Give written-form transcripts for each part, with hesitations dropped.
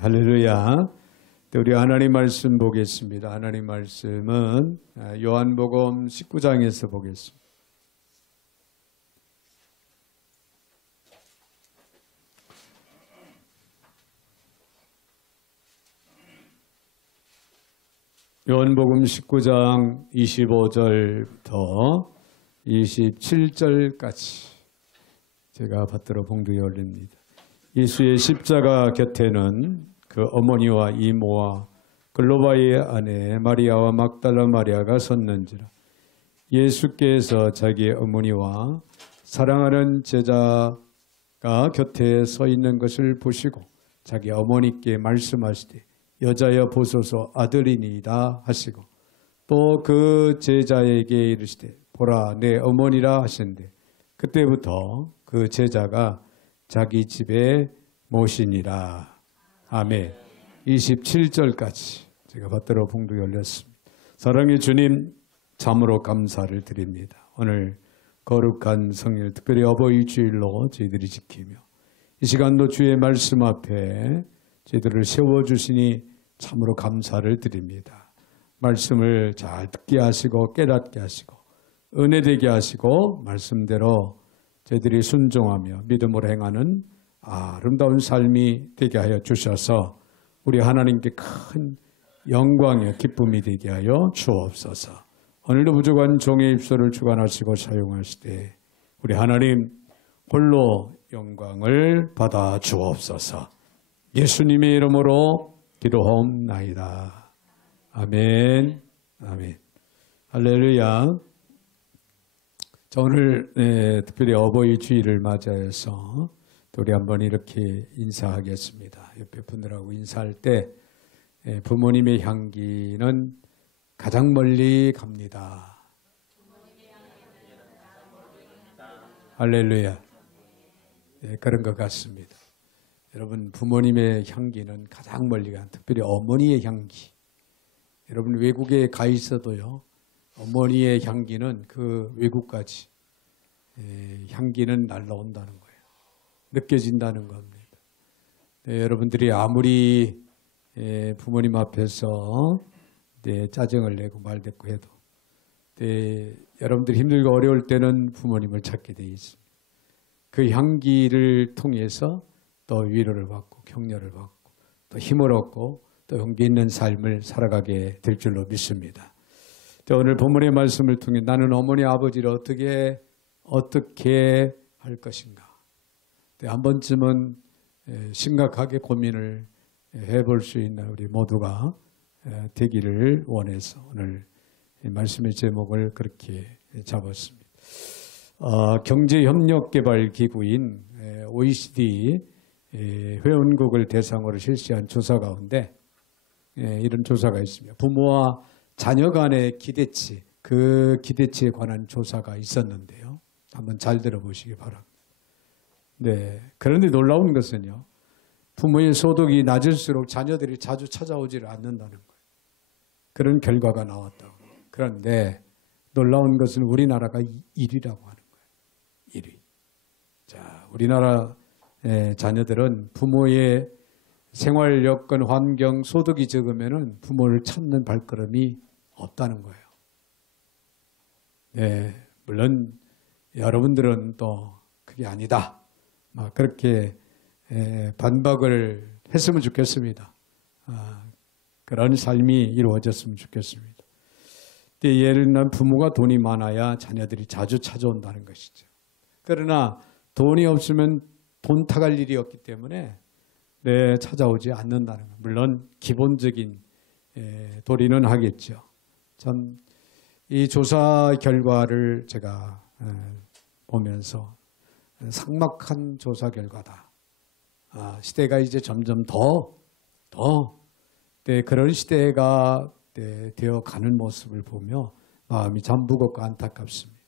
할렐루야. 우리 하나님 말씀 보겠습니다. 하나님 말씀은 요한복음 19장에서 보겠습니다. 요한복음 19장 25절부터 27절까지 제가 받들어 봉독에 올립니다. 예수의 십자가 곁에는 그 어머니와 이모와 글로바의 아내 마리아와 막달라 마리아가 섰는지라. 예수께서 자기의 어머니와 사랑하는 제자가 곁에 서 있는 것을 보시고 자기 어머니께 말씀하시되 여자여 보소서 아들이니이다 하시고 또 그 제자에게 이르시되 보라 내 어머니라 하신대 그때부터 그 제자가 자기 집에 모시니라. 아멘. 27절까지 제가 받들어 봉독에 올렸습니다. 사랑의 주님, 참으로 감사를 드립니다. 오늘 거룩한 성일, 특별히 어버이 주일로 저희들이 지키며 이 시간도 주의 말씀 앞에 저희들을 세워주시니 참으로 감사를 드립니다. 말씀을 잘 듣게 하시고 깨닫게 하시고 은혜되게 하시고 말씀대로 저희들이 순종하며 믿음으로 행하는 아름다운 삶이 되게 하여 주셔서 우리 하나님께 큰 영광의 기쁨이 되게 하여 주옵소서. 오늘도 부족한 종의 입술을 주관하시고 사용하시되 우리 하나님 홀로 영광을 받아 주옵소서. 예수님의 이름으로 기도하옵나이다. 아멘. 아멘. 할렐루야. 자, 오늘 특별히 어버이 주일을 맞이해서 우리 한번 이렇게 인사하겠습니다. 옆에 분들하고 인사할 때 부모님의 향기는 가장 멀리 갑니다. 할렐루야. 그런 것 같습니다. 여러분 부모님의 향기는 가장 멀리 간, 특별히 어머니의 향기. 여러분 외국에 가 있어도요. 어머니의 향기는 그 외국까지 향기는 날라온다는 거예요. 느껴진다는 겁니다. 여러분들이 아무리 부모님 앞에서 짜증을 내고 말대꾸 해도 여러분들이 힘들고 어려울 때는 부모님을 찾게 되어 있습니다. 그 향기를 통해서 또 위로를 받고 격려를 받고 또 힘을 얻고 또 용기 있는 삶을 살아가게 될 줄로 믿습니다. 오늘 본문의 말씀을 통해 나는 어머니 아버지를 어떻게 할 것인가. 한 번쯤은 심각하게 고민을 해볼 수 있는 우리 모두가 되기를 원해서 오늘 말씀의 제목을 그렇게 잡았습니다. 경제협력개발기구인 OECD 회원국을 대상으로 실시한 조사 가운데 이런 조사가 있습니다. 부모와 자녀 간의 기대치, 그 기대치에 관한 조사가 있었는데요. 한번 잘 들어보시기 바랍니다. 그런데 놀라운 것은요. 부모의 소득이 낮을수록 자녀들이 자주 찾아오지를 않는다는 거예요. 그런 결과가 나왔다고. 그런데 놀라운 것은 우리나라가 1위라고 하는 거예요. 1위. 자, 우리나라 자녀들은 부모의 생활 여건, 환경, 소득이 적으면 부모를 찾는 발걸음이 없다는 거예요. 물론 여러분들은 또 그게 아니다. 막 그렇게 반박을 했으면 좋겠습니다. 그런 삶이 이루어졌으면 좋겠습니다. 예를 들면 부모가 돈이 많아야 자녀들이 자주 찾아온다는 것이죠. 그러나 돈이 없으면 돈 타갈 일이 없기 때문에 찾아오지 않는다는 것. 물론 기본적인 도리는 하겠죠. 참 이 조사 결과를 제가 보면서 삭막한 조사 결과다. 시대가 이제 점점 더 그런 시대가 되어가는 모습을 보며 마음이 참 무겁고 안타깝습니다.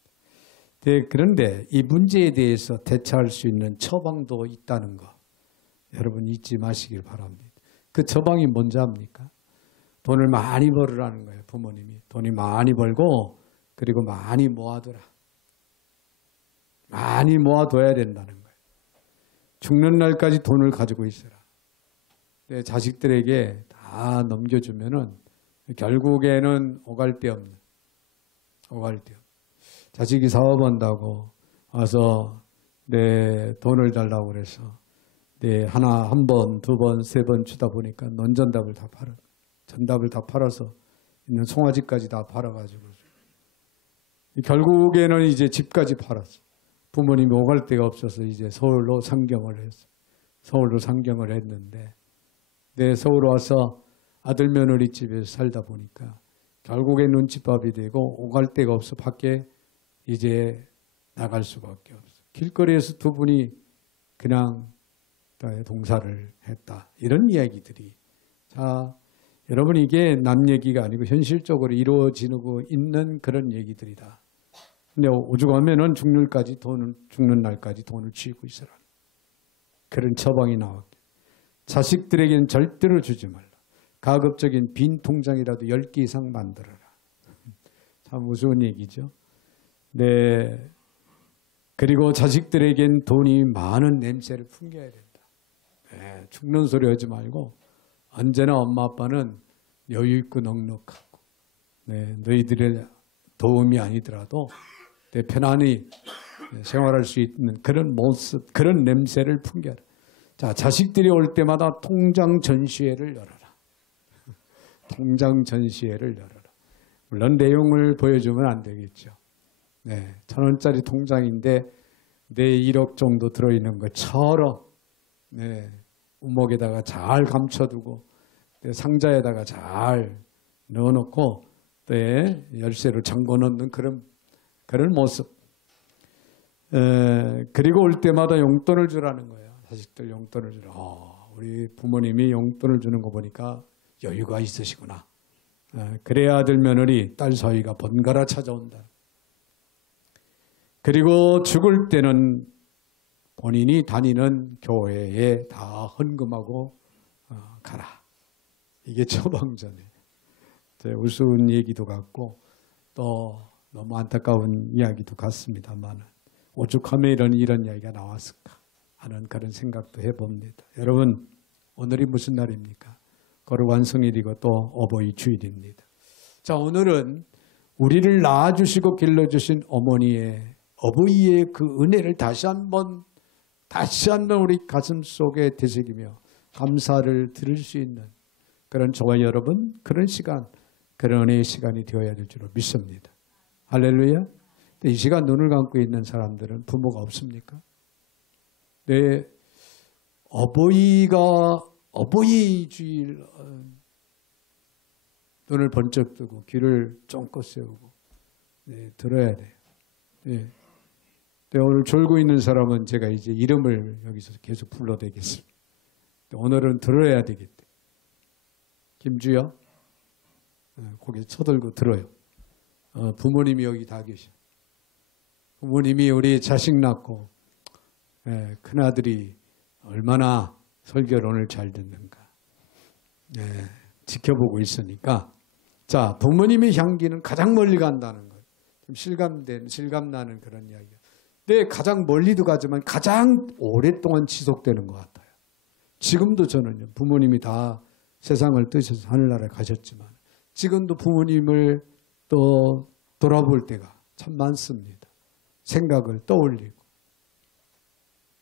그런데 이 문제에 대해서 대처할 수 있는 처방도 있다는 것. 여러분 잊지 마시길 바랍니다. 그 처방이 뭔지 압니까? 돈을 많이 벌으라는 거예요. 부모님이. 돈이 많이 벌고 그리고 많이 모아둬라. 많이 모아둬야 된다는 거예요. 죽는 날까지 돈을 가지고 있어라. 내 자식들에게 다 넘겨주면은 결국에는 오갈 데 없는, 자식이 사업한다고 와서 내 돈을 달라고 그래서 내 한 번, 두 번, 세 번 주다 보니까 논전답을 다 팔아. 전답을 다 팔아서 있는 송아지까지 다 팔아가지고 결국에는 이제 집까지 팔았어. 부모님이 오갈 데가 없어서 이제 서울로 상경을 했어. 서울로 상경을 했는데 내 서울 와서 아들 며느리 집에서 살다 보니까 결국에 눈칫밥이 되고 오갈 데가 없어. 밖에 이제 나갈 수밖에 없어. 길거리에서 두 분이 그냥 동사를 했다. 이런 이야기들이. 자, 여러분 이게 남 얘기가 아니고 현실적으로 이루어지고 있는 그런 얘기들이다. 근데 오죽하면은 죽는 날까지 돈을 쥐고 있으라. 그런 처방이 나왔기. 자식들에게는 절대로 주지 말라. 가급적인 빈 통장이라도 10개 이상 만들어라. 참 무서운 얘기죠. 네. 그리고 자식들에겐 돈이 많은 냄새를 풍겨야 된다. 네, 죽는 소리 하지 말고 언제나 엄마 아빠는 여유 있고 넉넉하고 네, 너희들의 도움이 아니더라도 내 편안히 생활할 수 있는 그런 모습, 그런 냄새를 풍겨라. 자, 자식들이 올 때마다 통장 전시회를 열어라. 통장 전시회를 열어라. 물론 내용을 보여주면 안 되겠죠. 네, 1,000원짜리 통장인데 내 1억 정도 들어있는 것처럼 네, 우목에다가 잘 감춰두고 상자에다가 잘 넣어놓고 또 열쇠로 잠궈 놓는 그런 모습. 그리고 올 때마다 용돈을 주라는 거예요. 자식들 용돈을 주라. 우리 부모님이 용돈을 주는 거 보니까 여유가 있으시구나. 그래야 아들 며느리 딸 사위가 번갈아 찾아온다. 그리고 죽을 때는 본인이 다니는 교회에 다 헌금하고 가라. 이게 처방전이에요. 우스운 얘기도 같고 또 너무 안타까운 이야기도 같습니다만 오죽하면 이런 이야기가 나왔을까 하는 그런 생각도 해봅니다. 여러분 오늘이 무슨 날입니까? 거룩완성일이고 또 어버이 주일입니다. 자, 오늘은 우리를 낳아주시고 길러주신 어버이의 그 은혜를 다시 한번 우리 가슴 속에 되새기며 감사를 드릴 수 있는 그런 저와 여러분 그런 시간, 그런 은혜의 시간이 되어야 될 줄로 믿습니다. 할렐루야. 이 시간 눈을 감고 있는 사람들은 부모가 없습니까? 네, 어버이 주일 눈을 번쩍 뜨고 귀를 쫑긋 세우고 네, 들어야 돼요. 네. 오늘 졸고 있는 사람은 제가 이제 이름을 여기서 계속 불러대겠습니다. 오늘은 들어야 되겠대. 김주여, 고개 쳐들고 들어요. 부모님이 여기 다 계셔. 부모님이 우리 자식 낳고 큰아들이 얼마나 설교를 오늘 잘 듣는가 지켜보고 있으니까 자, 부모님의 향기는 가장 멀리 간다는 거예요. 좀 실감나는 그런 이야기예요. 근데 가장 멀리도 가지만 가장 오랫동안 지속되는 것 같아요. 지금도 저는요, 부모님이 다 세상을 뜨셔서 하늘나라에 가셨지만 지금도 부모님을 또 돌아볼 때가 참 많습니다. 생각을 떠올리고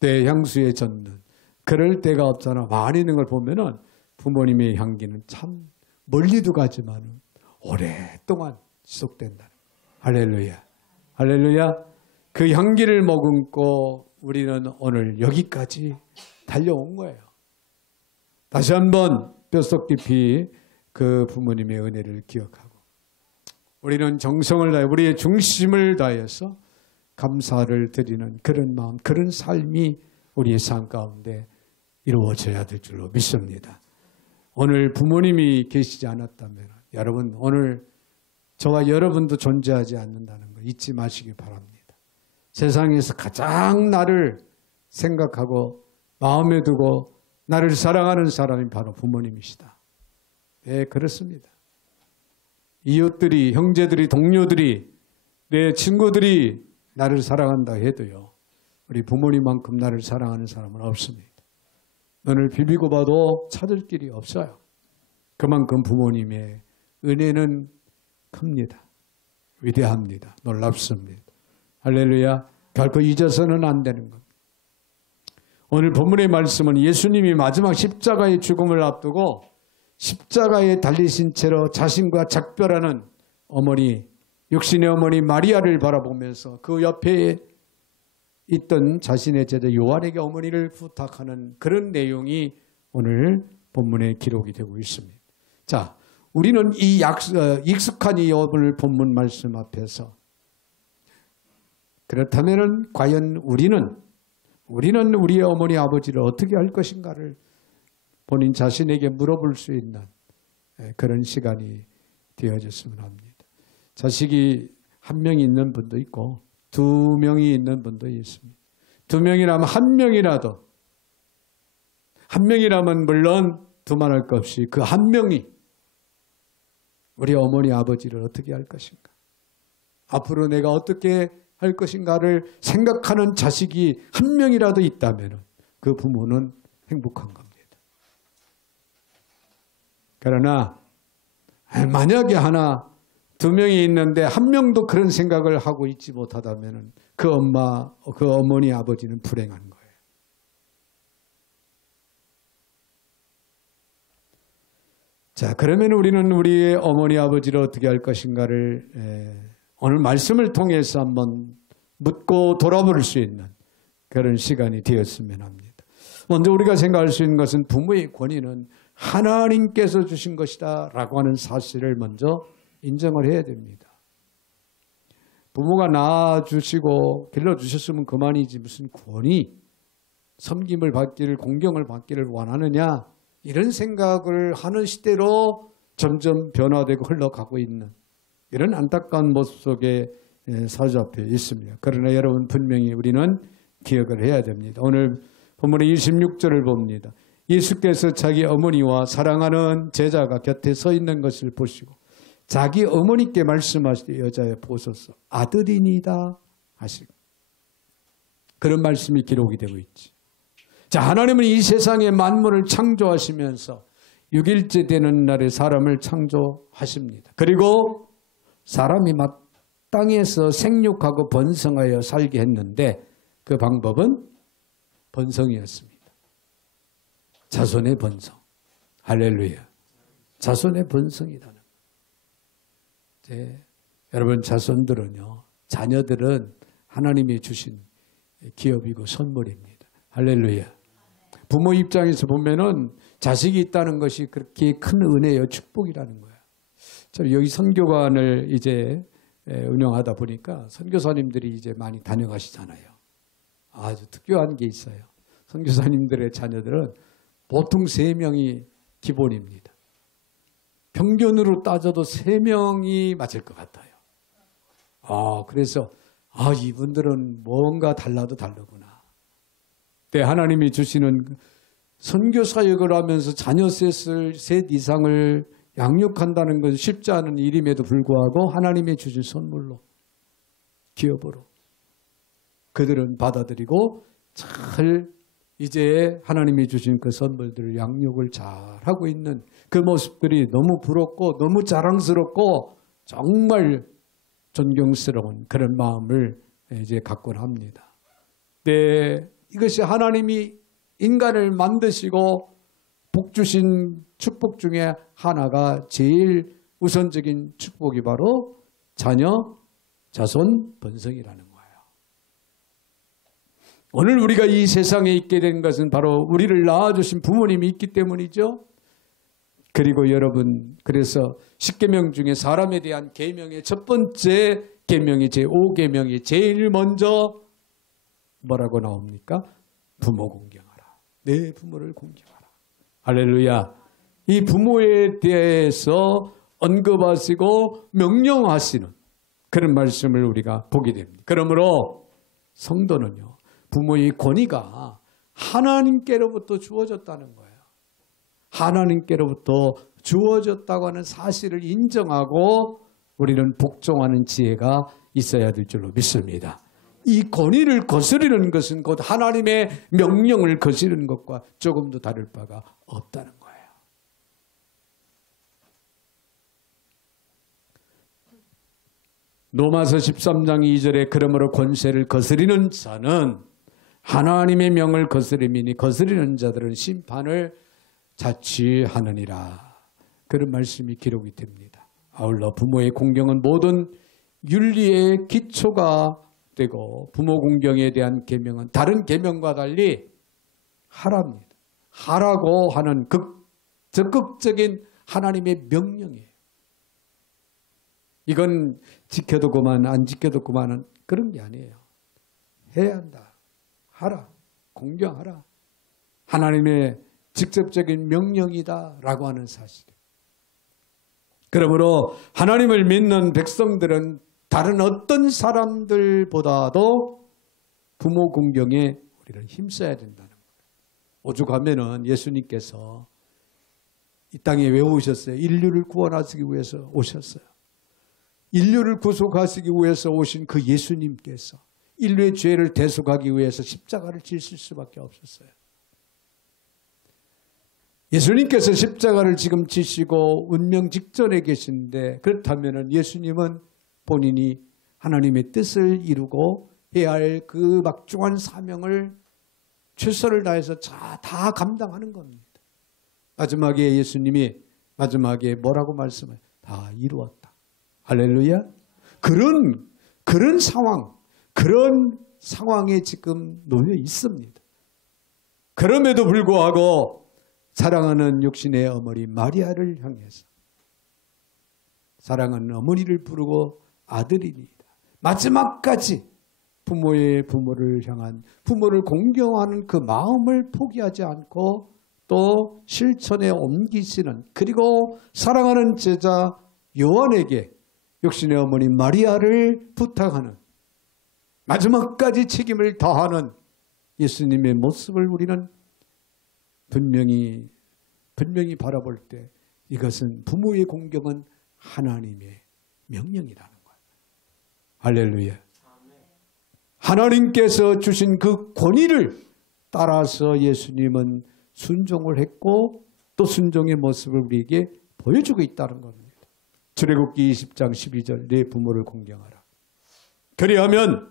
내 향수에 젖는 그럴 때가 없잖아. 많이 있는 걸 보면은 부모님의 향기는 참 멀리도 가지만 오랫동안 지속된다. 할렐루야. 할렐루야. 그 향기를 머금고 우리는 오늘 여기까지 달려온 거예요. 다시 한번 뼛속 깊이 그 부모님의 은혜를 기억하고 우리는 정성을 다해 우리의 중심을 다해서 감사를 드리는 그런 마음, 그런 삶이 우리의 삶 가운데 이루어져야 될 줄로 믿습니다. 오늘 부모님이 계시지 않았다면 여러분 오늘 저와 여러분도 존재하지 않는다는 거 잊지 마시기 바랍니다. 세상에서 가장 나를 생각하고 마음에 두고 나를 사랑하는 사람이 바로 부모님이시다. 네, 그렇습니다. 이웃들이, 형제들이, 동료들이, 내 친구들이 나를 사랑한다 해도요. 우리 부모님만큼 나를 사랑하는 사람은 없습니다. 눈을 비비고 봐도 찾을 길이 없어요. 그만큼 부모님의 은혜는 큽니다. 위대합니다. 놀랍습니다. 할렐루야. 결코 잊어서는 안 되는 겁니다. 오늘 본문의 말씀은 예수님이 마지막 십자가의 죽음을 앞두고 십자가에 달리신 채로 자신과 작별하는 어머니, 육신의 어머니 마리아를 바라보면서 그 옆에 있던 자신의 제자 요한에게 어머니를 부탁하는 그런 내용이 오늘 본문에 기록이 되고 있습니다. 자, 우리는 이 익숙한 이 오늘 본문 말씀 앞에서 그렇다면 과연 우리는 우리의 어머니 아버지를 어떻게 할 것인가를 본인 자신에게 물어볼 수 있는 그런 시간이 되어졌으면 합니다. 자식이 한 명 있는 분도 있고 두 명이 있는 분도 있습니다. 두 명이라면 한 명이라면 물론 두말할 것 없이 그 한 명이 우리 어머니 아버지를 어떻게 할 것인가, 앞으로 내가 어떻게 할 것인가를 생각하는 자식이 한 명이라도 있다면 그 부모는 행복한 겁니다. 그러나 만약에 하나, 두 명이 있는데 한 명도 그런 생각을 하고 있지 못하다면 그 어머니 아버지는 불행한 거예요. 자, 그러면 우리는 우리의 어머니 아버지를 어떻게 할 것인가를 오늘 말씀을 통해서 한번 묻고 돌아볼 수 있는 그런 시간이 되었으면 합니다. 먼저 우리가 생각할 수 있는 것은 부모의 권위는 하나님께서 주신 것이다 라고 하는 사실을 먼저 인정을 해야 됩니다. 부모가 낳아주시고 길러주셨으면 그만이지 무슨 권위, 섬김을 받기를, 공경을 받기를 원하느냐, 이런 생각을 하는 시대로 점점 변화되고 흘러가고 있는 이런 안타까운 모습 속에 사로잡혀 있습니다. 그러나 여러분, 분명히 우리는 기억을 해야 됩니다. 오늘 본문의 26절을 봅니다. 예수께서 자기 어머니와 사랑하는 제자가 곁에 서 있는 것을 보시고 자기 어머니께 말씀하시되 여자여 보소서 아들이니다 하시고, 그런 말씀이 기록이 되고 있지. 자, 하나님은 이 세상의 만물을 창조하시면서 6일째 되는 날에 사람을 창조하십니다. 그리고 사람이 마땅해서 생육하고 번성하여 살게 했는데 그 방법은 번성이었습니다. 자손의 번성. 할렐루야. 자손의 번성이라는 거예요. 여러분, 자손들은요, 자녀들은 하나님이 주신 기업이고 선물입니다. 할렐루야. 부모 입장에서 보면은 자식이 있다는 것이 그렇게 큰 은혜요, 축복이라는 거예요. 저는 여기 선교관을 이제 운영하다 보니까 선교사님들이 이제 많이 다녀가시잖아요. 아주 특별한 게 있어요. 선교사님들의 자녀들은 보통 3명이 기본입니다. 평균으로 따져도 3명이 맞을 것 같아요. 그래서 이분들은 뭔가 달라도 다르구나. 때 하나님이 주시는 선교사역을 하면서 자녀 셋 이상을 양육한다는 것은 쉽지 않은 일임에도 불구하고 하나님이 주신 선물로, 기업으로 그들은 받아들이고 잘 이제 하나님이 주신 그 선물들을 양육을 잘하고 있는 그 모습들이 너무 부럽고 너무 자랑스럽고 정말 존경스러운 그런 마음을 이제 갖곤 합니다. 네, 이것이 하나님이 인간을 만드시고 복 주신 축복 중에 하나가 제일 우선적인 축복이 바로 자녀, 자손, 번성이라는 거예요. 오늘 우리가 이 세상에 있게 된 것은 바로 우리를 낳아주신 부모님이 있기 때문이죠. 그리고 여러분, 그래서 10계명 중에 사람에 대한 계명의 첫 번째 계명이 제5계명이 제일 먼저 뭐라고 나옵니까? 부모 공경하라. 내 부모를 공경하라. 할렐루야. 이 부모에 대해서 언급하시고 명령하시는 그런 말씀을 우리가 보게 됩니다. 그러므로 성도는요, 부모의 권위가 하나님께로부터 주어졌다는 거예요. 하나님께로부터 주어졌다고 하는 사실을 인정하고 우리는 복종하는 지혜가 있어야 될 줄로 믿습니다. 이 권위를 거스르는 것은 곧 하나님의 명령을 거스르는 것과 조금도 다를 바가 없다는 거예요. 로마서 13장 2절에 그러므로 권세를 거스리는 자는 하나님의 명을 거스림이니 거스리는 자들은 심판을 자취하느니라. 그런 말씀이 기록이 됩니다. 아울러 부모의 공경은 모든 윤리의 기초가 되고 부모 공경에 대한 계명은 다른 계명과 달리 하랍니다. 하라고 하는 적극적인 하나님의 명령이에요. 이건 지켜도 그만 안 지켜도 그만은 그런 게 아니에요. 해야 한다. 하라. 공경하라. 하나님의 직접적인 명령이다라고 하는 사실이에요. 그러므로 하나님을 믿는 백성들은 다른 어떤 사람들보다도 부모 공경에 우리를 힘써야 된다는 거예요. 오죽하면은 예수님께서 이 땅에 왜 오셨어요? 인류를 구원하시기 위해서 오셨어요. 인류를 구속하시기 위해서 오신 그 예수님께서 인류의 죄를 대속하기 위해서 십자가를 지실 수밖에 없었어요. 예수님께서 십자가를 지금 지시고 운명 직전에 계신데 그렇다면 예수님은 본인이 하나님의 뜻을 이루고 해야 할 그 막중한 사명을 최선을 다해서 다 감당하는 겁니다. 마지막에 예수님이 마지막에 뭐라고 말씀해요? 다 이루었다. 할렐루야. 그런 상황에 지금 놓여 있습니다. 그럼에도 불구하고 사랑하는 육신의 어머니 마리아를 향해서 사랑하는 어머니를 부르고 아들이니이다. 마지막까지 부모를 향한 부모를 공경하는 그 마음을 포기하지 않고 또 실천에 옮기시는 그리고 사랑하는 제자 요한에게 육신의 어머니 마리아를 부탁하는 마지막까지 책임을 다하는 예수님의 모습을 우리는 분명히 바라볼 때 이것은 부모의 공경은 하나님의 명령이라는 거예요. 할렐루야. 하나님께서 주신 그 권위를 따라서 예수님은 순종을 했고 또 순종의 모습을 우리에게 보여주고 있다는 겁니다. 출애굽기 20장 12절 내 부모를 공경하라. 그리하면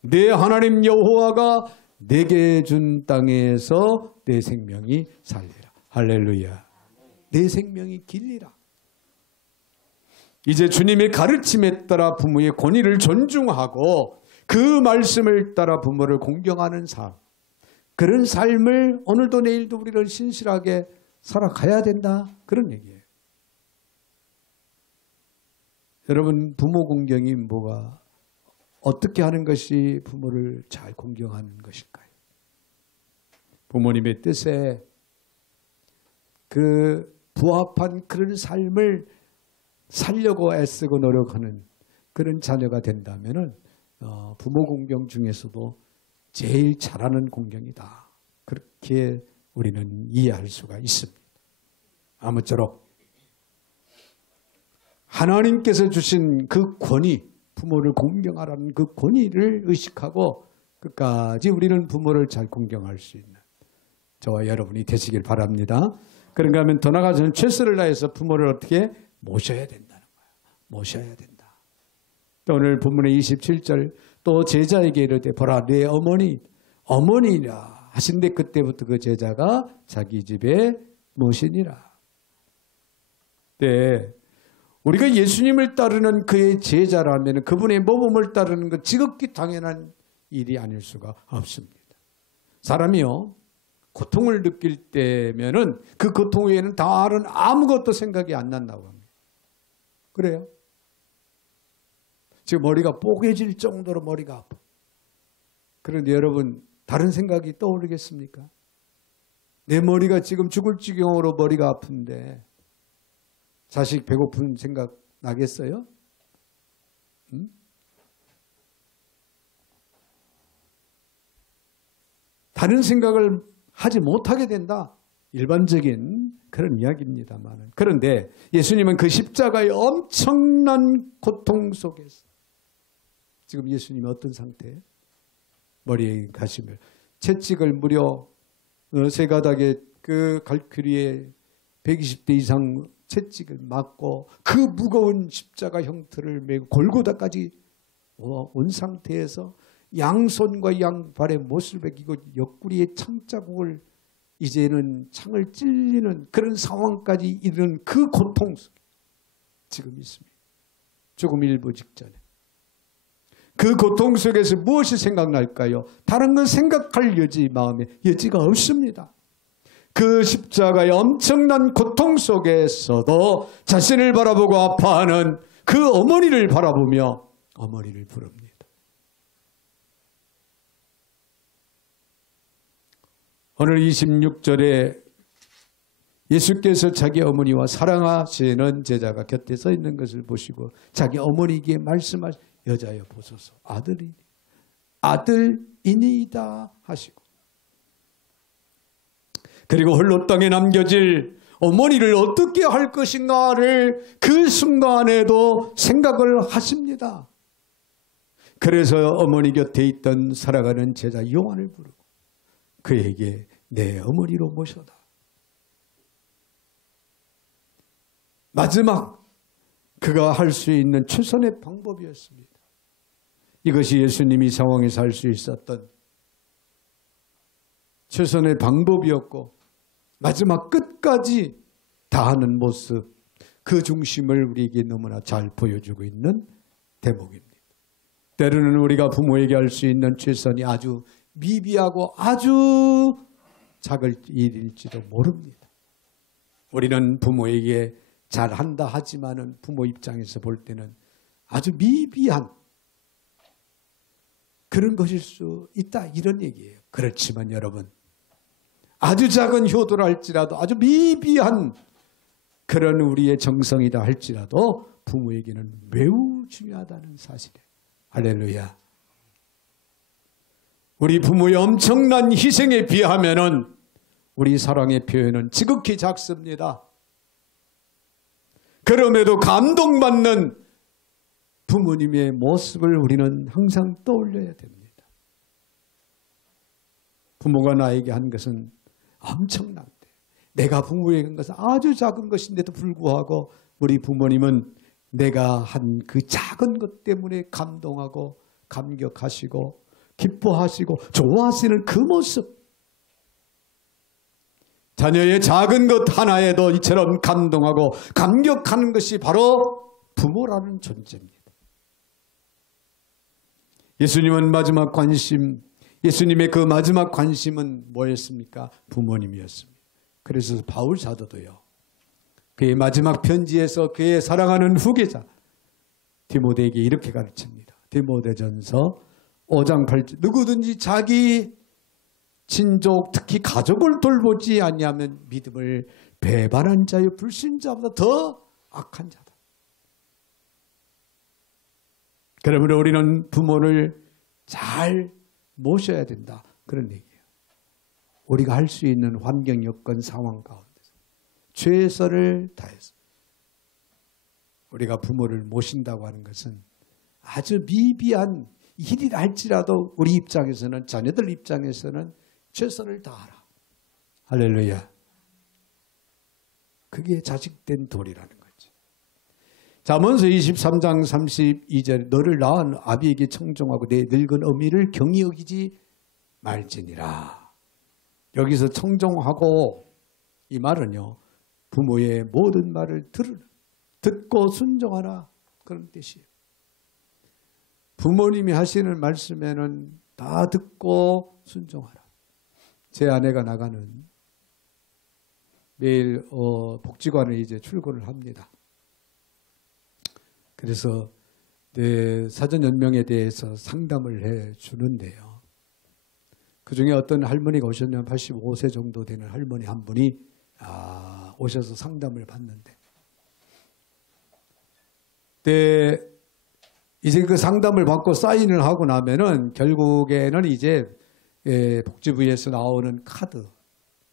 내 하나님 여호와가 내게 준 땅에서 내 생명이 살리라. 할렐루야. 내 생명이 길리라. 이제 주님의 가르침에 따라 부모의 권위를 존중하고 그 말씀을 따라 부모를 공경하는 삶. 그런 삶을 오늘도 내일도 우리는 신실하게 살아가야 된다. 그런 얘기예요. 여러분 부모 공경이 어떻게 하는 것이 부모를 잘 공경하는 것일까요? 부모님의 뜻에 그 부합한 그런 삶을 살려고 애쓰고 노력하는 그런 자녀가 된다면은 부모 공경 중에서도 제일 잘하는 공경이다. 그렇게 우리는 이해할 수가 있습니다. 아무쪼록 하나님께서 주신 그 권위, 부모를 공경하라는 그 권위를 의식하고 끝까지 우리는 부모를 잘 공경할 수 있는 저와 여러분이 되시길 바랍니다. 그런가 하면 더 나아가서는 최선을 다해서 부모를 어떻게 모셔야 된다는 거예요. 모셔야 된다. 또 오늘 본문의 27절 또 제자에게 이르되 보라 내 어머니라 하신데 그때부터 그 제자가 자기 집에 모시니라. 네. 우리가 예수님을 따르는 그의 제자라면 그분의 모범을 따르는 건 지극히 당연한 일이 아닐 수가 없습니다. 사람이요. 고통을 느낄 때면은 그 고통 외에는 다른 아무것도 생각이 안 난다고 합니다. 그래요? 지금 머리가 뽀개질 정도로 머리가 아파. 그런데 여러분 다른 생각이 떠오르겠습니까? 내 머리가 지금 죽을 지경으로 머리가 아픈데 자식 배고픈 생각 나겠어요? 응? 다른 생각을 하지 못하게 된다. 일반적인 그런 이야기입니다만. 그런데 예수님은 그 십자가의 엄청난 고통 속에서 지금 예수님이 어떤 상태예요? 머리에 가시면 채찍을 무려 세 가닥의 그 갈퀴리에 120대 이상 채찍을 맞고 그 무거운 십자가 형태를 메고 골고다까지 온 상태에서 양손과 양발에 못을 베기고 옆구리에 창자국을 이제는 창을 찔리는 그런 상황까지 이르는 그 고통 속에 지금 있습니다. 조금 일부 직전에. 그 고통 속에서 무엇이 생각날까요? 다른 건 생각할 마음에 여지가 없습니다. 그 십자가의 엄청난 고통 속에서도 자신을 바라보고 아파하는 그 어머니를 바라보며 어머니를 부릅니다. 오늘 26절에 예수께서 자기 어머니와 사랑하시는 제자가 곁에 서 있는 것을 보시고 자기 어머니에게 말씀하시 여자여 보소서 아들이니이다 하시고 그리고 홀로 땅에 남겨질 어머니를 어떻게 할 것인가를 그 순간에도 생각을 하십니다. 그래서 어머니 곁에 있던 살아가는 제자 요한을 부르고 그에게 내 어머니로 모셔다. 마지막 그가 할 수 있는 최선의 방법이었습니다. 이것이 예수님이 상황에서 할 수 있었던 최선의 방법이었고 마지막 끝까지 다하는 모습, 그 중심을 우리에게 너무나 잘 보여주고 있는 대목입니다. 때로는 우리가 부모에게 할 수 있는 최선이 아주 미비하고 아주 작을 일일지도 모릅니다. 우리는 부모에게 잘한다 하지만은 부모 입장에서 볼 때는 아주 미비한 그런 것일 수 있다 이런 얘기예요. 그렇지만 여러분 아주 작은 효도를 할지라도 아주 미비한 그런 우리의 정성이다 할지라도 부모에게는 매우 중요하다는 사실이에요. 할렐루야. 우리 부모의 엄청난 희생에 비하면은 우리 사랑의 표현은 지극히 작습니다. 그럼에도 감동받는 부모님의 모습을 우리는 항상 떠올려야 됩니다. 부모가 나에게 한 것은 엄청난데 내가 부모에게 한 것은 아주 작은 것인데도 불구하고 우리 부모님은 내가 한 그 작은 것 때문에 감동하고 감격하시고 기뻐하시고 좋아하시는 그 모습, 자녀의 작은 것 하나에도 이처럼 감동하고 감격하는 것이 바로 부모라는 존재입니다. 예수님은 마지막 관심, 예수님의 그 마지막 관심은 뭐였습니까? 부모님이었습니다. 그래서 바울 사도도요, 그의 마지막 편지에서 그의 사랑하는 후계자 디모데에게 이렇게 가르칩니다. 디모데전서 5장 8절 누구든지 자기 친족 특히 가족을 돌보지 아니하면 믿음을 배반한 자여 불신자보다 더 악한 자다. 그러므로 우리는 부모를 잘 모셔야 된다. 그런 얘기예요. 우리가 할 수 있는 환경, 여건, 상황 가운데서 최선을 다해서 우리가 부모를 모신다고 하는 것은 아주 미비한 일이라 할지라도 우리 입장에서는, 자녀들 입장에서는 최선을 다하라. 할렐루야. 그게 자식된 도리라는 거지. 잠언서 23장 32절에 너를 낳은 아비에게 청종하고 내 늙은 어미를 경히 여기지 말지니라. 여기서 청종하고 이 말은요, 부모의 모든 말을 듣고 순종하라 그런 뜻이에요. 부모님이 하시는 말씀에는 다 듣고 순종하라. 제 아내가 나가는 매일 복지관에 이제 출근을 합니다. 그래서 내 사전 연명에 대해서 상담을 해 주는데요. 그 중에 어떤 할머니가 오셨냐면 85세 정도 되는 할머니 한 분이 오셔서 상담을 받는데, 이제 그 상담을 받고 사인을 하고 나면은 결국에는 이제 복지부에서 나오는 카드,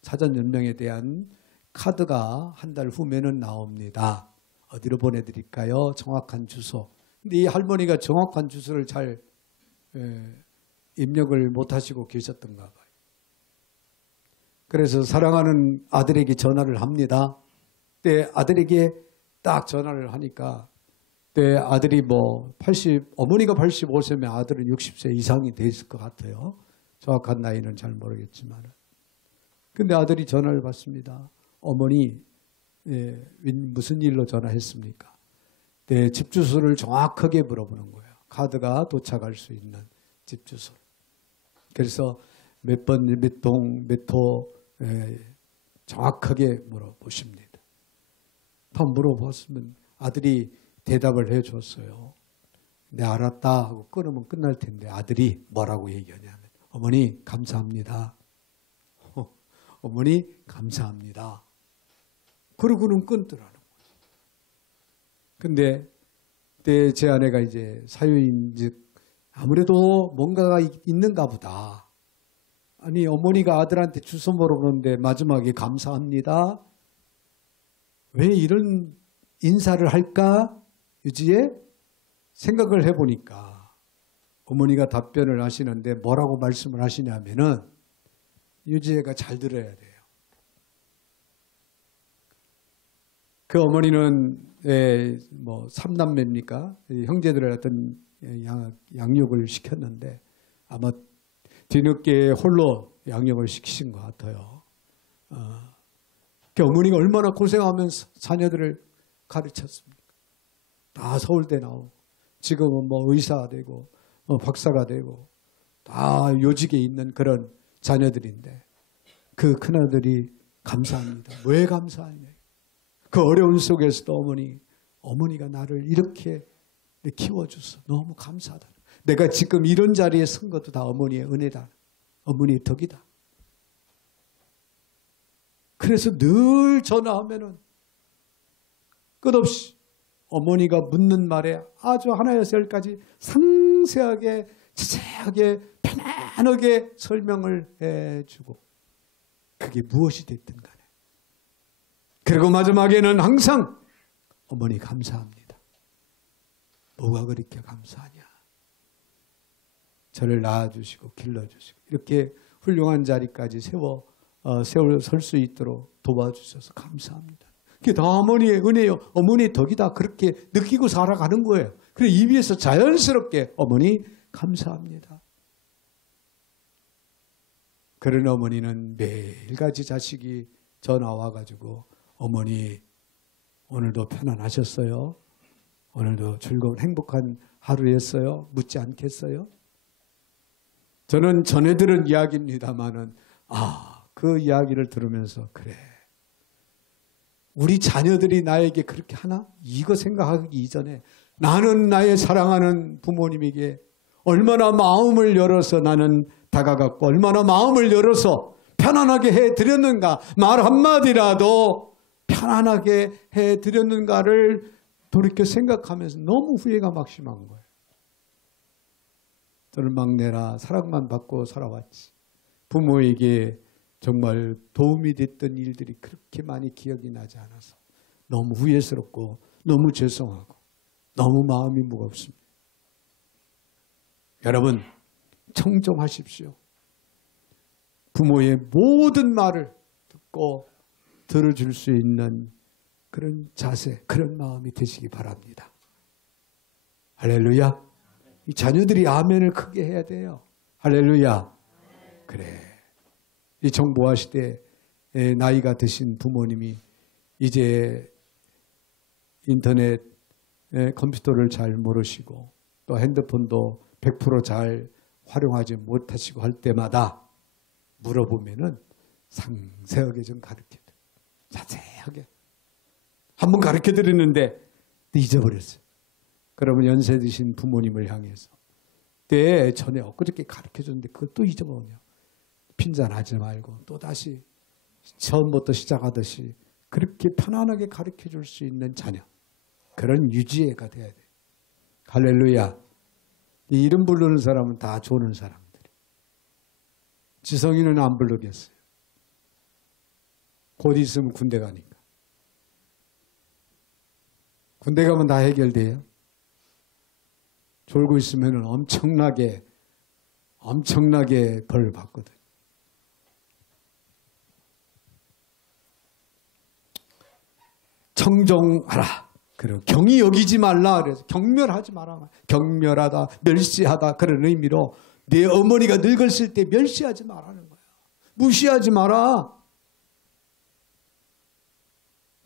사전 연명에 대한 카드가 한 달 후면은 나옵니다. 어디로 보내드릴까요? 정확한 주소. 근데 이 할머니가 정확한 주소를 잘 입력을 못하시고 계셨던가 봐요. 그래서 사랑하는 아들에게 전화를 합니다. 그때 아들에게 딱 전화를 하니까 그때 아들이 어머니가 85세면 아들은 60세 이상이 돼 있을 것 같아요. 정확한 나이는 잘 모르겠지만. 근데 아들이 전화를 받습니다. 어머니, 무슨 일로 전화했습니까? 네, 집 주소를 정확하게 물어보는 거예요. 카드가 도착할 수 있는 집 주소를. 그래서 몇 번, 몇 동, 몇 호 정확하게 물어보십니다. 다 물어봤으면 아들이 대답을 해줬어요. 네, 알았다 하고 끊으면 끝날 텐데 아들이 뭐라고 얘기하냐면 어머니 감사합니다. 어머니 감사합니다. 그러고는 끊더라는 거예요. 근데 그때 제 아내가 이제 사유인즉 아무래도 뭔가가 있는가 보다. 아니 어머니가 아들한테 주소 물어보는데 마지막에 감사합니다. 왜 이런 인사를 할까? 유지에 생각을 해보니까 어머니가 답변을 하시는데 뭐라고 말씀을 하시냐면은 유지애가 잘 들어야 돼요. 그 어머니는 삼남매입니까? 형제들을 어떤 양육을 시켰는데 아마 뒤늦게 홀로 양육을 시키신 것 같아요. 그 어머니가 얼마나 고생하면서 자녀들을 가르쳤습니까? 다 서울대 나오고 지금은 의사가 되고 박사가 되고 다 요직에 있는 그런 자녀들인데 그 큰아들이 감사합니다. 왜 감사하냐? 그 어려운 속에서도 어머니가 나를 이렇게 키워줘서 너무 감사하다. 내가 지금 이런 자리에 선 것도 다 어머니의 은혜다. 어머니의 덕이다. 그래서 늘 전화하면은 끝없이 어머니가 묻는 말에 아주 하나에서 열까지 상세하게 자세하게 편안하게 설명을 해주고 그게 무엇이 됐든 간에 그리고 마지막에는 항상 어머니 감사합니다. 뭐가 그렇게 감사하냐. 저를 낳아주시고 길러주시고 이렇게 훌륭한 자리까지 설 수 있도록 도와주셔서 감사합니다. 그게 다 어머니의 은혜요. 어머니의 덕이다. 그렇게 느끼고 살아가는 거예요. 그래서 입에서 자연스럽게 어머니 감사합니다. 그런 어머니는 매일같이 자식이 전화 와가지고 어머니 오늘도 편안하셨어요? 오늘도 즐거운 행복한 하루였어요? 묻지 않겠어요? 저는 전해 들은 이야기입니다마는 그 이야기를 들으면서 그래 우리 자녀들이 나에게 그렇게 하나? 이거 생각하기 이전에 나는 나의 사랑하는 부모님에게 얼마나 마음을 열어서 나는 다가갔고 얼마나 마음을 열어서 편안하게 해드렸는가 말 한마디라도 편안하게 해드렸는가를 돌이켜 생각하면서 너무 후회가 막심한 거예요. 저는 막내라 사랑만 받고 살아왔지. 부모에게 정말 도움이 됐던 일들이 그렇게 많이 기억이 나지 않아서 너무 후회스럽고 너무 죄송하고 너무 마음이 무겁습니다. 여러분 청정하십시오. 부모의 모든 말을 듣고 들어줄 수 있는 그런 자세, 그런 마음이 되시기 바랍니다. 할렐루야. 이 자녀들이 아멘을 크게 해야 돼요. 할렐루야. 그래. 이 정보화 시대에 나이가 드신 부모님이 이제 인터넷, 컴퓨터를 잘 모르시고 또 핸드폰도 100% 잘 활용하지 못하시고 할 때마다 물어보면은 상세하게 좀 가르쳐드려요. 자세하게. 한번 가르쳐드렸는데 잊어버렸어요. 그러면 연세 드신 부모님을 향해서 때 전에 엊그저께 가르쳐줬는데 그것도 잊어버려. 핀잔하지 말고 또다시 처음부터 시작하듯이 그렇게 편안하게 가르쳐줄 수 있는 자녀. 그런 유지애가 돼야 돼요. 할렐루야. 이 이름 부르는 사람은 다 좋은 사람들이. 지성이는 안 부르겠어요. 곧 있으면 군대 가니까. 군대 가면 다 해결돼요. 졸고 있으면 엄청나게 엄청나게 벌을 받거든. 청종하라. 그리고 경히 여기지 말라. 그래서 경멸하지 마라. 경멸하다, 멸시하다 그런 의미로 내 어머니가 늙었을 때 멸시하지 말라는 거야. 무시하지 마라.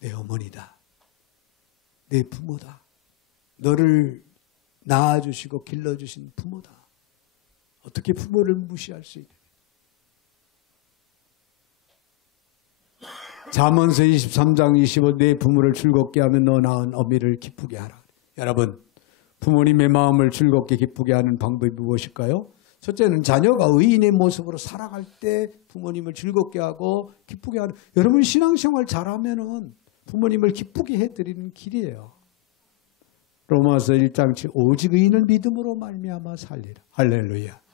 내 어머니다. 내 부모다. 너를 낳아주시고 길러주신 부모다. 어떻게 부모를 무시할 수 있냐. 잠언서 23장 25 내 부모를 즐겁게 하면 너 낳은 어미를 기쁘게 하라. 여러분, 부모님의 마음을 즐겁게 기쁘게 하는 방법이 무엇일까요? 첫째는 자녀가 의인의 모습으로 살아갈 때 부모님을 즐겁게 하고 기쁘게 하는, 여러분 신앙생활 잘하면은 부모님을 기쁘게 해드리는 길이에요. 로마서 1장 7 오직 의인은 믿음으로 말미암아 살리라. 할렐루야.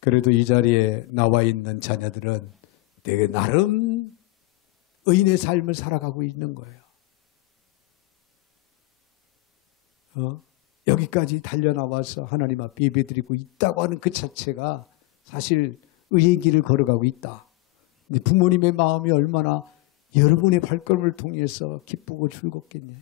그래도 이 자리에 나와 있는 자녀들은 되게 나름 의인의 삶을 살아가고 있는 거예요. 여기까지 달려나와서 하나님 앞에 예배드리고 있다고 하는 그 자체가 사실 의의 길을 걸어가고 있다. 근데 부모님의 마음이 얼마나 여러분의 발걸음을 통해서 기쁘고 즐겁겠냐.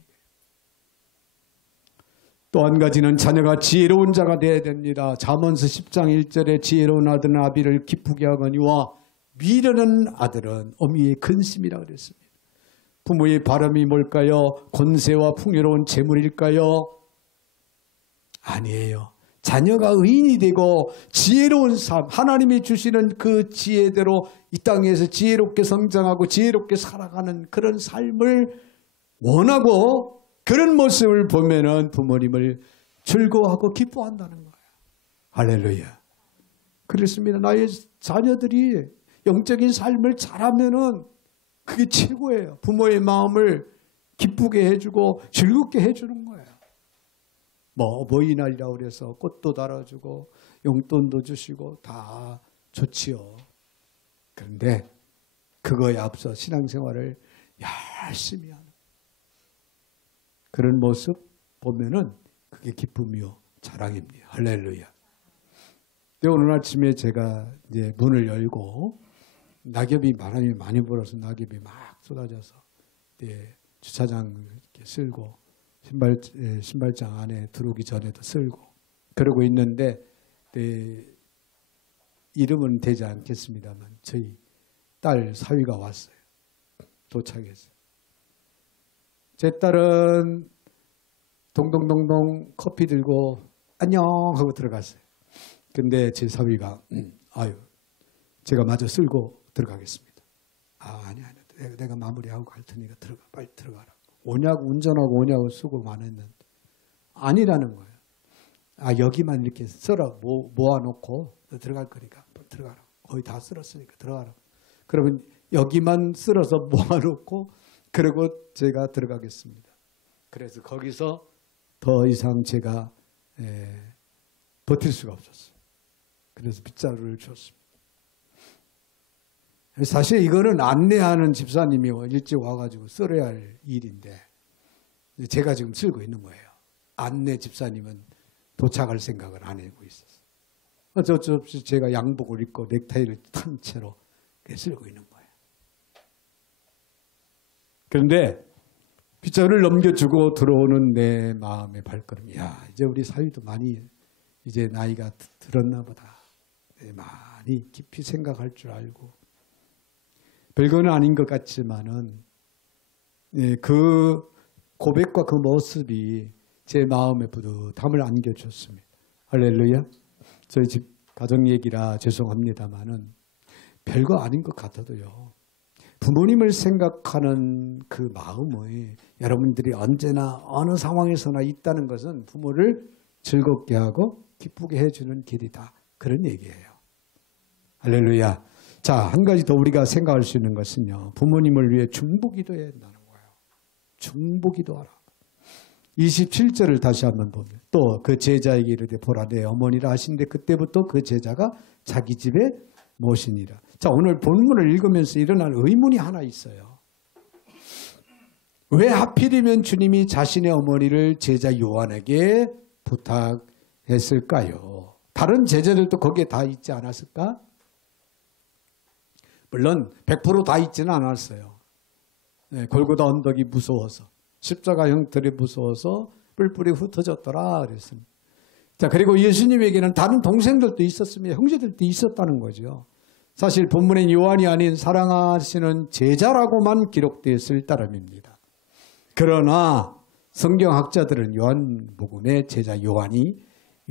또 한 가지는 자녀가 지혜로운 자가 되어야 됩니다. 잠언서 10장 1절에 지혜로운 아들은 아비를 기쁘게 하거니와 미련한 아들은 어미의 근심이라 그랬습니다. 부모의 바람이 뭘까요? 권세와 풍요로운 재물일까요? 아니에요. 자녀가 의인이 되고 지혜로운 삶, 하나님이 주시는 그 지혜대로 이 땅에서 지혜롭게 성장하고 지혜롭게 살아가는 그런 삶을 원하고 그런 모습을 보면은 부모님을 즐거워하고 기뻐한다는 거예요. 할렐루야. 그렇습니다. 나의 자녀들이 영적인 삶을 잘하면은 그게 최고예요. 부모의 마음을 기쁘게 해주고 즐겁게 해주는 거예요. 뭐 어버이날이라고 그래서 꽃도 달아주고 용돈도 주시고 다 좋지요. 그런데 그거에 앞서 신앙생활을 열심히 하는 그런 모습 보면은 그게 기쁨이요 자랑입니다. 할렐루야. 오늘 아침에 제가 이제 문을 열고 낙엽이 바람이 많이 불어서 낙엽이 막 쏟아져서 주차장을 이렇게 쓸고 신발장 안에 들어오기 전에도 쓸고 그러고 있는데 이름은 되지 않겠습니다만 저희 딸 사위가 왔어요. 도착했어요. 제 딸은 동동동동 커피 들고 안녕 하고 들어갔어요. 근데 제 사위가 아유 제가 마저 쓸고 들어가겠습니다. 아니 내가 마무리하고 갈 테니까 빨리 들어가라. 오냐고 운전하고 오냐고 수고만 했는데 아니라는 거예요. 여기만 이렇게 썰어 모아놓고 들어갈 거니까 들어가라. 거의 다 쓸었으니까 들어가라. 그러면 여기만 쓸어서 모아놓고 그리고 제가 들어가겠습니다. 그래서 거기서 더 이상 제가 버틸 수가 없었어요. 그래서 빗자루를 줬습니다. 사실 이거는 안내하는 집사님이 일찍 와가지고 썰어야 할 일인데 제가 지금 쓸고 있는 거예요. 안내 집사님은 도착할 생각을 안 하고 있었어요. 어쩔 수 없이 제가 양복을 입고 넥타이를 탄 채로 쓸고 있는 거예요. 그런데 빗자루를 넘겨주고 들어오는 내 마음의 발걸음. 야, 이제 우리 사위도 많이 이제 나이가 들었나 보다. 많이 깊이 생각할 줄 알고. 별거는 아닌 것 같지만은 그 고백과 그 모습이 제 마음에 뿌듯함을 안겨줬습니다. 할렐루야. 저희 집 가정 얘기라 죄송합니다만은 별거 아닌 것 같아도요. 부모님을 생각하는 그 마음이 여러분들이 언제나 어느 상황에서나 있다는 것은 부모를 즐겁게 하고 기쁘게 해주는 길이다. 그런 얘기예요. 할렐루야. 자, 한 가지 더 우리가 생각할 수 있는 것은요. 부모님을 위해 중보기도해야 한다는 거예요. 중보기도하라. 27절을 다시 한번 보면 또 그 제자에게 이르되 보라 내 어머니라 하신데 그때부터 그 제자가 자기 집에 모시니라. 자, 오늘 본문을 읽으면서 일어날 의문이 하나 있어요. 왜 하필이면 주님이 자신의 어머니를 제자 요한에게 부탁했을까요? 다른 제자들도 거기에 다 있지 않았을까? 물론 100% 다 있지는 않았어요. 네, 골고다 언덕이 무서워서, 십자가 형틀이 무서워서 뿔뿔이 흩어졌더라 그랬습니다. 자, 그리고 예수님에게는 다른 동생들도 있었으며 형제들도 있었다는 거죠. 사실 본문의 요한이 아닌 사랑하시는 제자라고만 기록되었을 따름입니다. 그러나 성경학자들은 요한복음의 제자 요한이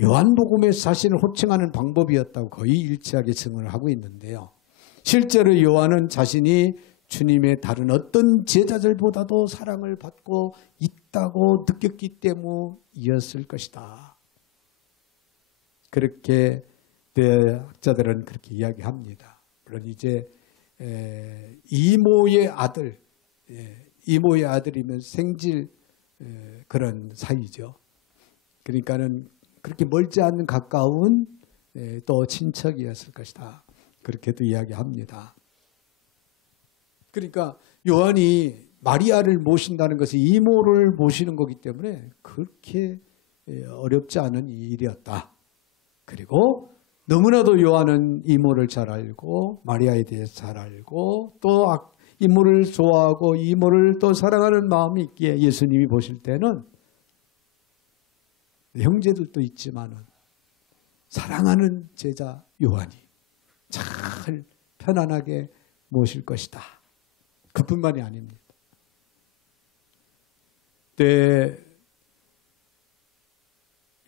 요한복음의 사실을 호칭하는 방법이었다고 거의 일치하게 증언을 하고 있는데요. 실제로 요한은 자신이 주님의 다른 어떤 제자들보다도 사랑을 받고 있다고 느꼈기 때문이었을 것이다. 그렇게 대학자들은 그렇게 이야기합니다. 물론 이제 이모의 아들, 이모의 아들이면 생질 그런 사이죠. 그러니까는 그렇게 멀지 않는 가까운 또 친척이었을 것이다. 그렇게도 이야기합니다. 그러니까 요한이 마리아를 모신다는 것은 이모를 모시는 거기 때문에 그렇게 어렵지 않은 일이었다. 그리고 너무나도 요한은 이모를 잘 알고 마리아에 대해서 잘 알고 또 이모를 좋아하고 이모를 또 사랑하는 마음이 있기에 예수님이 보실 때는 형제들도 있지만은 사랑하는 제자 요한이 잘 편안하게 모실 것이다. 그뿐만이 아닙니다.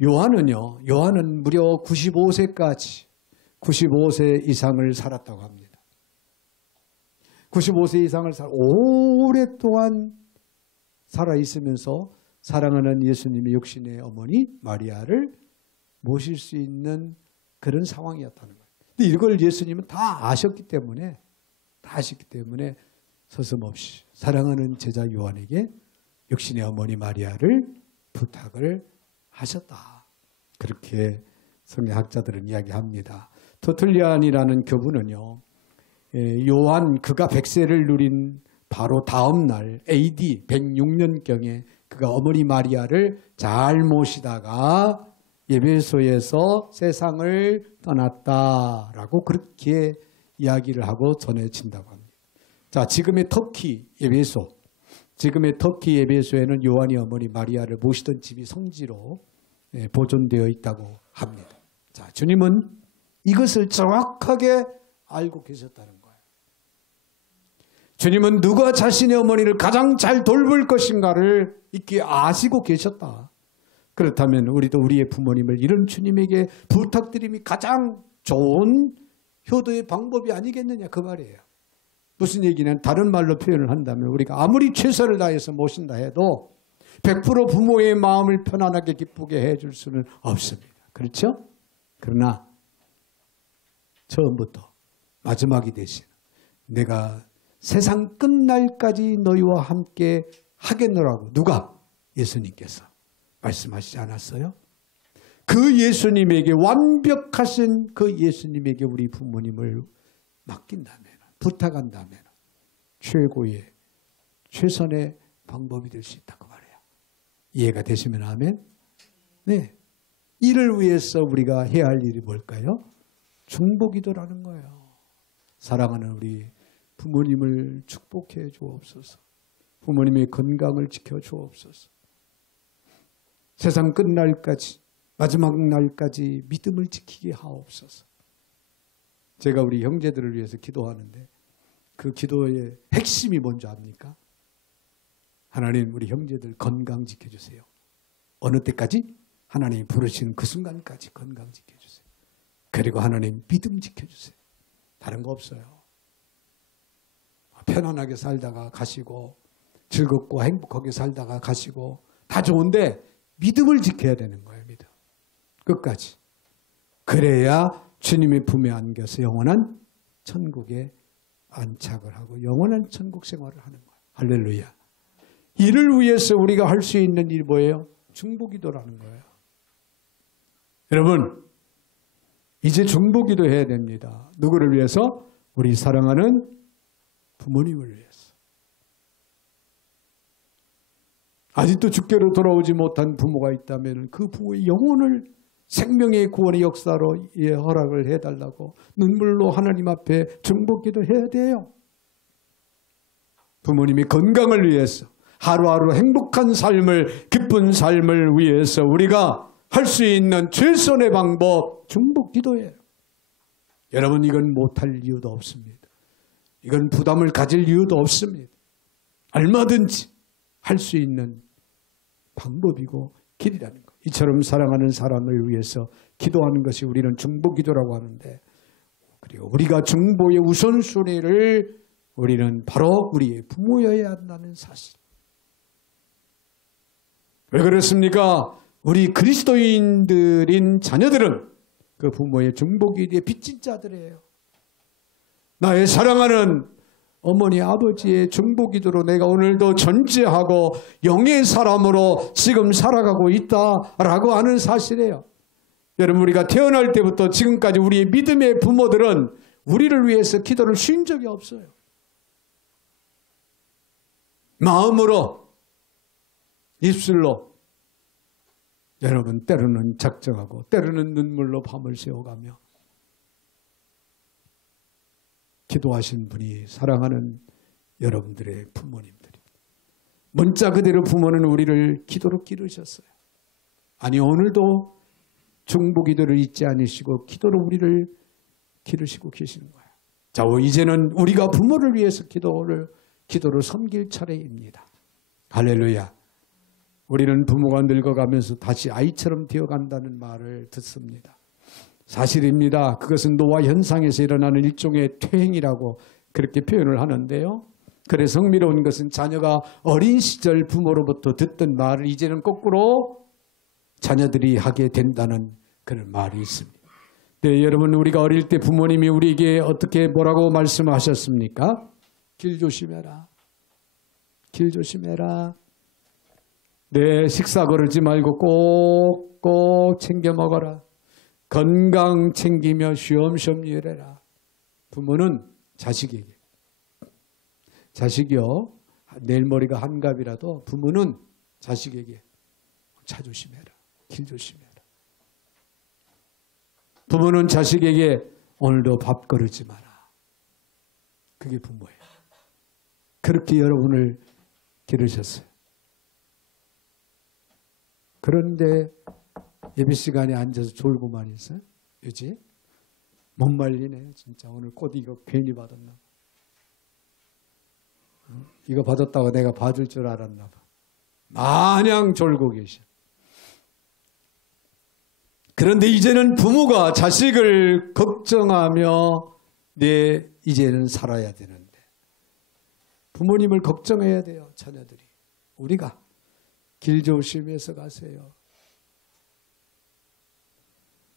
요한은 무려 95세까지 95세 이상을 살았다고 합니다. 95세 이상을 오랫동안 살아있으면서 사랑하는 예수님의 육신의 어머니 마리아를 모실 수 있는 그런 상황이었다는 거예요. 근데 이걸 예수님은 다 아셨기 때문에 서슴없이 사랑하는 제자 요한에게 육신의 어머니 마리아를 부탁을 하셨다. 그렇게 성경학자들은 이야기합니다. 터툴리안이라는 교부는요, 요한 그가 100세를 누린 바로 다음 날 AD 106년경에 그가 어머니 마리아를 잘 모시다가 에베소에서 세상을 떠났다라고 그렇게 이야기를 하고 전해진다고 합니다. 자, 지금의 터키 에베소에는 요한이 어머니 마리아를 모시던 집이 성지로 보존되어 있다고 합니다. 자, 주님은 이것을 정확하게 알고 계셨다는 거예요. 주님은 누가 자신의 어머니를 가장 잘 돌볼 것인가를 익히 아시고 계셨다. 그렇다면 우리도 우리의 부모님을 이런 주님에게 부탁드림이 가장 좋은 효도의 방법이 아니겠느냐 그 말이에요. 무슨 얘기냐면 다른 말로 표현을 한다면 우리가 아무리 최선을 다해서 모신다 해도 100% 부모의 마음을 편안하게 기쁘게 해줄 수는 없습니다. 그렇죠? 그러나 처음부터 마지막이 되신 내가 세상 끝날까지 너희와 함께 하겠노라고 누가? 예수님께서 말씀하시지 않았어요? 그 예수님에게 완벽하신 그 예수님에게 우리 부모님을 맡긴다면 부탁한다면 최고의 최선의 방법이 될 수 있다고 말해요. 이해가 되시면 아멘? 네. 이를 위해서 우리가 해야 할 일이 뭘까요? 중보기도라는 거예요. 사랑하는 우리 부모님을 축복해 주옵소서. 부모님의 건강을 지켜 주옵소서. 세상 끝날까지 마지막 날까지 믿음을 지키게 하옵소서. 제가 우리 형제들을 위해서 기도하는데 그 기도의 핵심이 뭔지 압니까? 하나님 우리 형제들 건강 지켜주세요. 어느 때까지? 하나님이 부르시는 그 순간까지 건강 지켜주세요. 그리고 하나님 믿음 지켜주세요. 다른 거 없어요. 편안하게 살다가 가시고 즐겁고 행복하게 살다가 가시고 다 좋은데 믿음을 지켜야 되는 거예요. 믿음. 끝까지. 그래야 주님의 품에 안겨서 영원한 천국에 안착을 하고 영원한 천국 생활을 하는 거예요. 할렐루야. 이를 위해서 우리가 할 수 있는 일이 뭐예요? 중보기도라는 거예요. 여러분, 이제 중보기도 해야 됩니다. 누구를 위해서? 우리 사랑하는 부모님을 위해서. 아직도 주께로 돌아오지 못한 부모가 있다면 그 부모의 영혼을 생명의 구원의 역사로 허락을 해달라고 눈물로 하나님 앞에 중보기도 해야 돼요. 부모님의 건강을 위해서, 하루하루 행복한 삶을, 기쁜 삶을 위해서 우리가 할 수 있는 최선의 방법, 중보기도예요. 여러분, 이건 못할 이유도 없습니다. 이건 부담을 가질 이유도 없습니다. 얼마든지 할 수 있는 방법이고 길이라는 것. 이처럼 사랑하는 사람을 위해서 기도하는 것이 우리는 중보기도라고 하는데, 그리고 우리가 중보의 우선순위를 우리는 바로 우리의 부모여야 한다는 사실. 왜 그렇습니까? 우리 그리스도인들인 자녀들은 그 부모의 중보기도에 빚진 자들이에요. 나의 사랑하는 어머니 아버지의 중보기도로 내가 오늘도 존재하고 영의 사람으로 지금 살아가고 있다라고 하는 사실이에요. 여러분, 우리가 태어날 때부터 지금까지 우리의 믿음의 부모들은 우리를 위해서 기도를 쉰 적이 없어요. 마음으로, 입술로, 여러분 때로는 작정하고 때로는 눈물로 밤을 새워가며 기도하신 분이 사랑하는 여러분들의 부모님들입니다. 문자 그대로 부모는 우리를 기도로 기르셨어요. 아니, 오늘도 중보기도를 잊지 않으시고 기도로 우리를 기르시고 계시는 거예요. 자, 이제는 우리가 부모를 위해서 기도로 섬길 차례입니다. 할렐루야. 우리는 부모가 늙어가면서 다시 아이처럼 되어간다는 말을 듣습니다. 사실입니다. 그것은 노화 현상에서 일어나는 일종의 퇴행이라고 그렇게 표현을 하는데요. 그래서 흥미로운 것은 자녀가 어린 시절 부모로부터 듣던 말을 이제는 거꾸로 자녀들이 하게 된다는 그런 말이 있습니다. 네, 여러분, 우리가 어릴 때 부모님이 우리에게 어떻게 뭐라고 말씀하셨습니까? 길 조심해라. 길 조심해라. 네, 식사 거르지 말고 꼭꼭 챙겨 먹어라. 건강 챙기며 쉬엄쉬엄 일해라. 부모는 자식에게. 자식이요, 내일 머리가 한갑이라도 부모는 자식에게 차 조심해라. 길 조심해라. 부모는 자식에게 오늘도 밥 거르지 마라. 그게 부모예요. 그렇게 여러분을 기르셨어요. 그런데 예배 시간에 앉아서 졸고만 있어요. 그지? 못 말리네. 진짜 오늘 꽃 이거 괜히 받았나 봐. 이거 받았다고 내가 받을 줄 알았나 봐. 마냥 졸고 계셔. 그런데 이제는 부모가 자식을 걱정하며 이제는 살아야 되는데 부모님을 걱정해야 돼요. 자녀들이. 우리가 길 조심해서 가세요.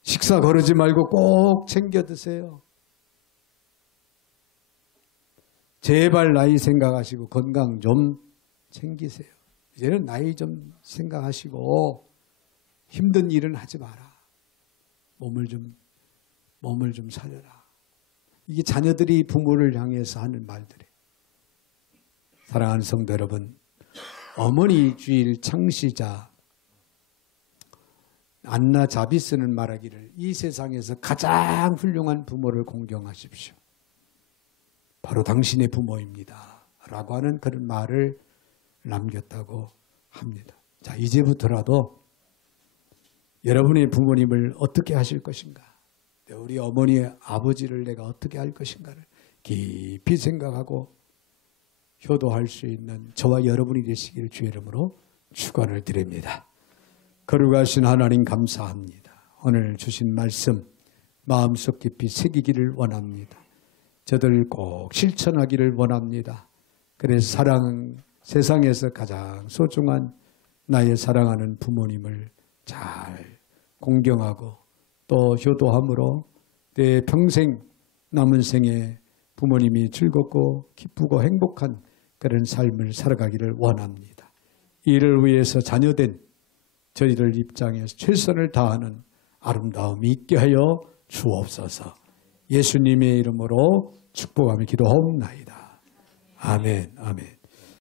식사 거르지 말고 꼭 챙겨 드세요. 제발 나이 생각하시고 건강 좀 챙기세요. 이제는 나이 좀 생각하시고 힘든 일은 하지 마라. 몸을 좀 살려라. 이게 자녀들이 부모를 향해서 하는 말들이에요. 사랑하는 성도 여러분, 어머니 주일 창시자 안나 자비스는 말하기를 이 세상에서 가장 훌륭한 부모를 공경하십시오. 바로 당신의 부모입니다. 라고 하는 그런 말을 남겼다고 합니다. 자, 이제부터라도 여러분의 부모님을 어떻게 하실 것인가? 우리 어머니의 아버지를 내가 어떻게 할 것인가를 깊이 생각하고 효도할 수 있는 저와 여러분이 되시기를 주의 이름으로 축원을 드립니다. 거룩하신 하나님 감사합니다. 오늘 주신 말씀 마음속 깊이 새기기를 원합니다. 저들 꼭 실천하기를 원합니다. 그래서 세상에서 가장 소중한 나의 사랑하는 부모님을 잘 공경하고 또 효도함으로 내 평생 남은 생에 부모님이 즐겁고 기쁘고 행복한 그런 삶을 살아가기를 원합니다. 이를 위해서 자녀된 저희들 입장에서 최선을 다하는 아름다움이 있게 하여 주옵소서. 예수님의 이름으로 축복하며 기도하옵나이다. 아멘, 아멘.